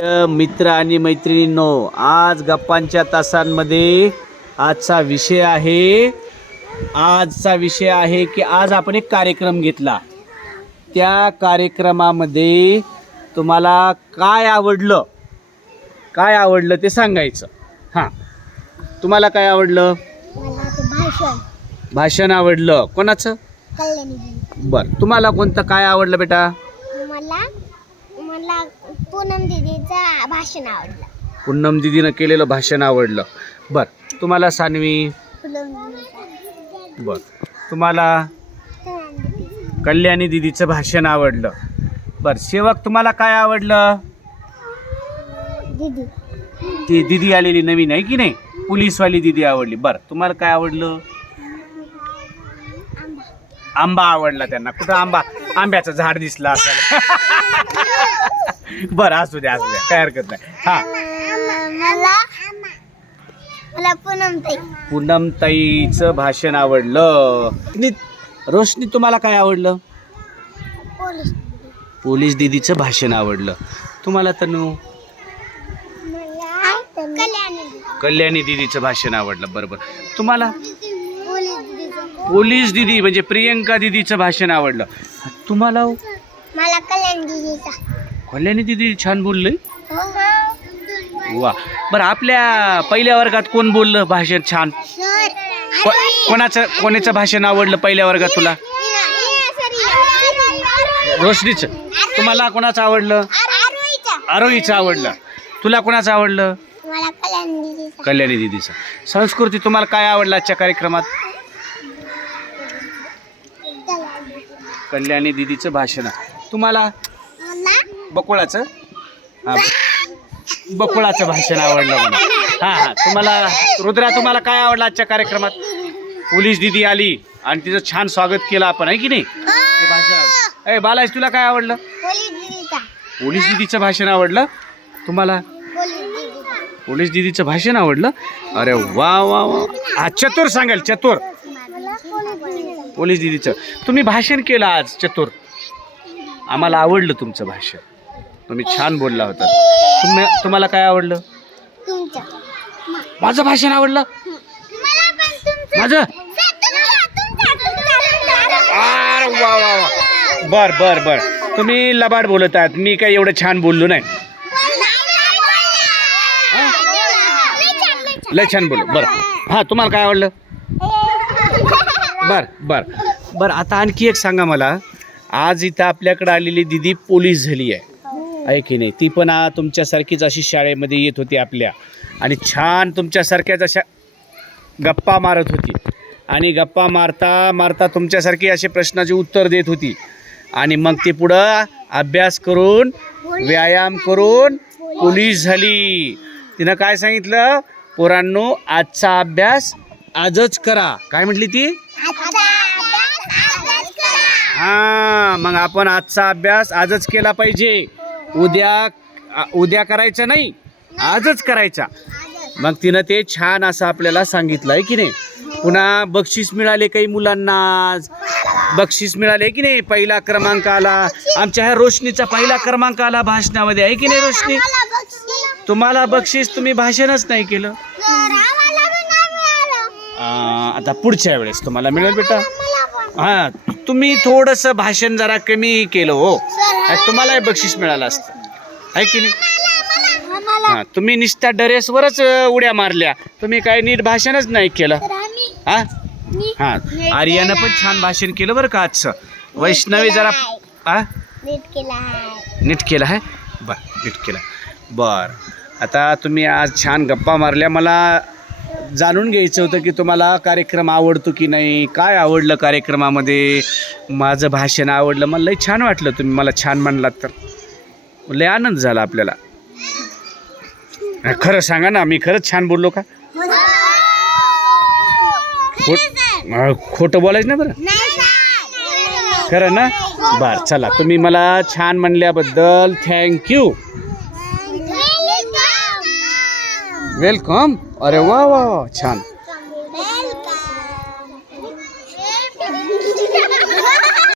मित्र आणि मैत्रिणींनो, आज गप्पांच्या तासांमध्ये आजचा विषय आहे की आज आपण एक कार्यक्रम घेतला. त्या कार्यक्रमामध्ये तुम्हाला काय आवडलं ते सांगायचं. हां, तुम्हाला काय आवडलं? मला ते भाषण आवडलं. कोणाचं? कल्याणी. बरं, तुम्हाला कोणतं काय आवडलं बेटा? मला पूनम दीदीचं भाषण आवडलं. पूनम दीदीनं केलेलं भाषण आवडलं. बरं, तुम्हाला सानवी? बरं, तुम्हाला कल्याणी दीदीचं भाषण आवडलं. बरं, सेवक तुम्हाला काय आवडलं? दीदी. ती दीदी आलेली नवीन आहे की नाही, पोलीसवाली दीदी आवडली. बरं, तुम्हाला काय आवडलं? आंबा आवडला त्यांना. कुठं आंबा? आंब्याचं झाड दिसलं असेल. बरं, असू द्या काय हरकत नाही. हां, मला पूनमताईचं भाषण आवडलं. रोशनी तुम्हाला काय आवडलं? पोलीस दीदीचं भाषण आवडलं. तुम्हाला तनू? कल्याणी दीदीचं भाषण आवडलं. बरोबर. तुम्हाला? पोलीस दीदी म्हणजे प्रियंका दीदीचं भाषण आवडलं. तुम्हाला? मला कल्याणी दीदी छान बोलले. वा. बरं, आपल्या पहिल्या वर्गात कोण बोललं भाषण छान? कोणाचं भाषण आवडलं पहिल्या वर्गात तुला? रोशनीचं. तुम्हाला कोणाचं आवडलं? आरोहीचं आवडलं. तुला कोणाचं आवडलं? कल्याणी दीदीचं. संस्कृती तुम्हाला काय आवडलं आजच्या कार्यक्रमात? कल्याणी दीदीचं भाषण. तुम्हाला? बकुळाचं. बकुळाचं भाषण आवडलं म्हणा. हां, तुम्हाला? रुद्रा, तुम्हाला काय आवडलं आजच्या कार्यक्रमात? पोलीस दीदी आली आणि तिचं छान स्वागत केलं आपण, आहे की नाही? ते भाषण. बालाजी, तुला काय आवडलं? पोलीस दीदीचं भाषण आवडलं. तुम्हाला? पोलीस दीदीचं भाषण आवडलं. अरे वा वा वा. हा, चतुर सांगाल. चतुर. पोलीस दीदीचं तुम्ही भाषण केलं आज. चतुर, आम्हाला आवडलं तुमचं भाषण. तुम्ही छान बोलला होता. तुम्हाला काय आवडलं? माझं भाषण आवडलं. माझं? वा वा वा. बर. तुम्ही लबाड बोलत आहात. मी काही एवढं छान बोललो नाही. लय छान बोललो. बरं. हां, तुम्हाला काय आवडलं? बर. आता आणखी एक सांगा मला. आज इथं आपल्याकडे आलेली दीदी पोलीस झाली आहे की नाही? ती पण तुमच्यासारखीच अशी शाळेमध्ये येत होती आपल्या, आणि छान तुमच्यासारख्याच अशा गप्पा मारत होती, आणि गप्पा मारता तुमच्यासारखी असे प्रश्नाचे उत्तर देत होती. आणि मग ती पुढं अभ्यास करून, व्यायाम करून पोलीस झाली. तिनं काय सांगितलं? पोरांनो, आजचा अभ्यास आजच करा. काय म्हटली ती? हां, मग आपण आजचा अभ्यास आजच केला पाहिजे. उद्या करायचा नाही, आजच करायचा. मग तिनं ते छान असं आपल्याला सांगितलं, आहे की नाही? पुन्हा बक्षीस मिळाले काही मुलांना. बक्षीस मिळाले की नाही? पहिला क्रमांक आला. आमच्या ह्या रोशनीचा पहिला क्रमांक आला भाषणामध्ये, आहे की नाही रोशनी? तुम्हाला बक्षीस, तुम्ही भाषणच नाही केलं. आता पुढच्या वेळेस तुम्हाला मिळेल बेटा. हां, तुम्ही थोडंसं भाषण जरा कमी केलं हो, तुम्हालाही बक्षीस मिळालं असतं, आहे की नाही? हां, तुम्ही नुसत्या ड्रेसवरच उड्या मारल्या. तुम्ही काय नीट भाषणच नाही केलं. हां, आर्यानं पण छान भाषण केलं बरं का आजचं. वैष्णवी जरा नीट केलं आहे. नीट केलं. बरं, आता तुम्ही आज छान गप्पा मारल्या. मला जाणून घ्यायचं होतं की तुम्हाला कार्यक्रम आवडतो की नाही, काय आवडलं कार्यक्रमामध्ये. माझं भाषण आवडलं. मला लई छान वाटलं. तुम्ही मला छान म्हणलात तर लई आनंद झाला आपल्याला. खरं सांगा ना, मी खरंच छान बोललो का? खोटं बोलायचं ना बरं. खरं ना? बरं, चला, तुम्ही मला छान म्हणल्याबद्दल थँक्यू. वेलकम. अरे वा वा, छान.